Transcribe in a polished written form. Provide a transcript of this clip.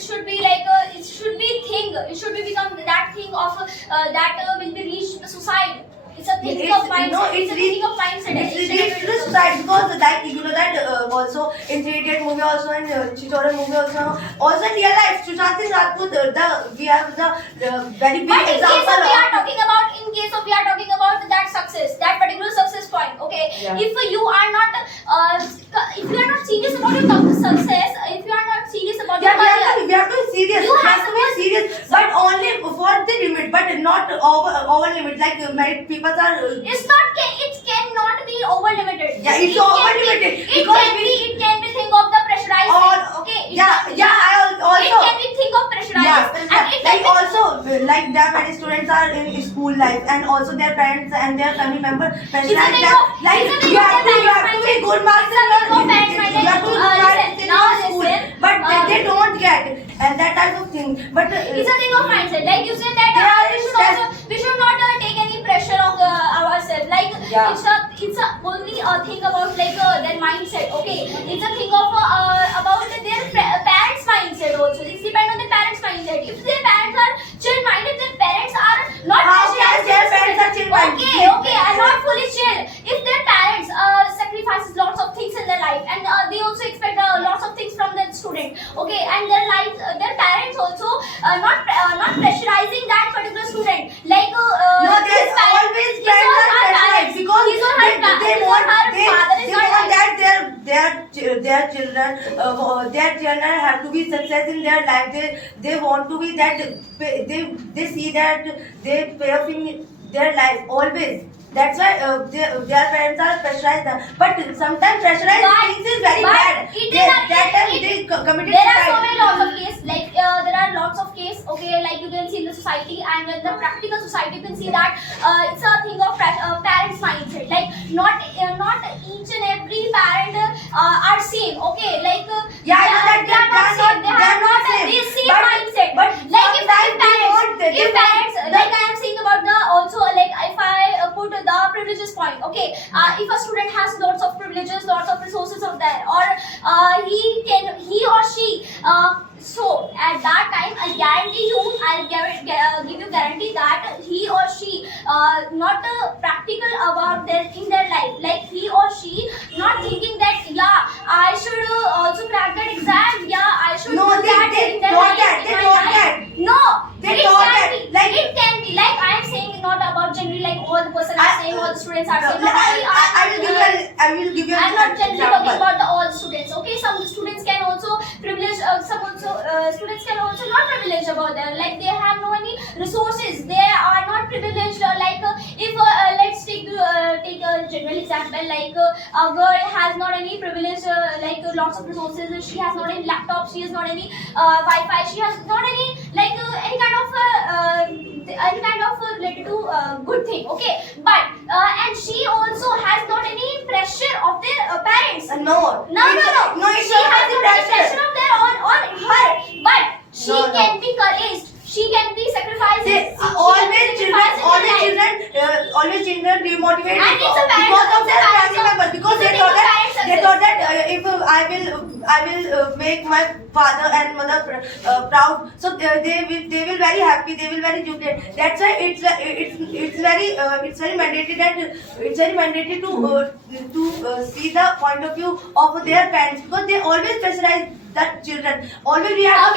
it should be like it should be thing. It should be become that thing of that will be reached suicide. It's a thing of mindset. No, it's a thing of mindset. It's reached to the suicide because like you know that also in 3 Idiot movie also and Chichore movie also in real life Sushant Rajput we have the very big But in example case of we are talking about that success, that particular success point. Okay, Yeah. if you are not serious about your success, if you are not serious about your career, we have to be serious. You We have have to to be serious, but only for the limit, but not over limit. Like married people are. it's not it cannot be over limited. Yeah, it's over limited It can be think of the pressurized. Or okay. I also. It can be think of pressurized. Yeah, And it like can be also like there many students are in school life and also their parents and their family members pressurize thing them. of- Like it's a thing you of have their to be parents' good marks It's a thing of in parents' your mindset. you have to do Listen, well in now your school, listen, but they don't get and that type of thing. But it's a thing of mindset. Like you said that They are we should not take any pressure of ourselves. Like Yeah. it's a only a thing about like their mindset. Okay, it's a thing of about their parents' mindset also. It's depend on the parents' mindset. If their parents are chill minded, their parents are not How pressurized can their to parents are chill minded? Okay, I'm not fully chill. If their parents sacrifices lots of things in their life and they also expect lots of things from their student. Okay, and their life, their parents also not pressurizing that particular student. Like no, his there's parents- always his or parents her are pressurized parents- because his or her pa- they his or want her father is they not want right. that their children have to be success in their life. They want to be that they see that they pay off in their life always. That's why their parents are pressurized them. But sometimes pressurized But- things is very but bad. it They, is a- that time it- they committed There are suicide. so many lots of cases. Like there are lots of cases. Okay, like you can see in the society and in the practical society, you can see that it's a thing of parents' mindset. Like not each and every parent are same. Okay, like Yeah, I know that they are not same. They have not same. the same But- mindset. but like if sometimes they want- parents, if parents, like I am saying about the also like if I put the privileges point. Okay, if a student has lots of privileges, lots of resources of that, or he or she so at that time I guarantee you, I'll give you guarantee that he or she not practical about in their life. Like he or she not thinking that I should also crack that exam. I should No, do they that in their thought life, that, in they my thought life. that. No, They it thought can that, be. like- It can be. Like I am saying not about generally like all the person are saying, all the students are saying. Not only I will give you I'm not generally example. talking about all the students. Okay, some students can also privilege. Some also students can also not privileged about them. Like they have no any resources. They are not privileged. Like if let's take a general example. Like a girl has not any privilege. Like lots of resources. She has not any laptop. She has not any Wi-Fi. She has not any like any kind of related to good thing. Okay, but and she also has not any pressure of their parents. No, No, it's she not has the not any pressure of their on her, but she No. can be courageous. She can be sacrificed. Always children demotivate And it's a parent- because of it's a their parent- family members because it's a they thing thought of that parent if I will make my father and mother proud, so they will very happy, they will very jubilant. That's why it's very mandatory to see the point of view of their parents because they always pressurize the children. Always we have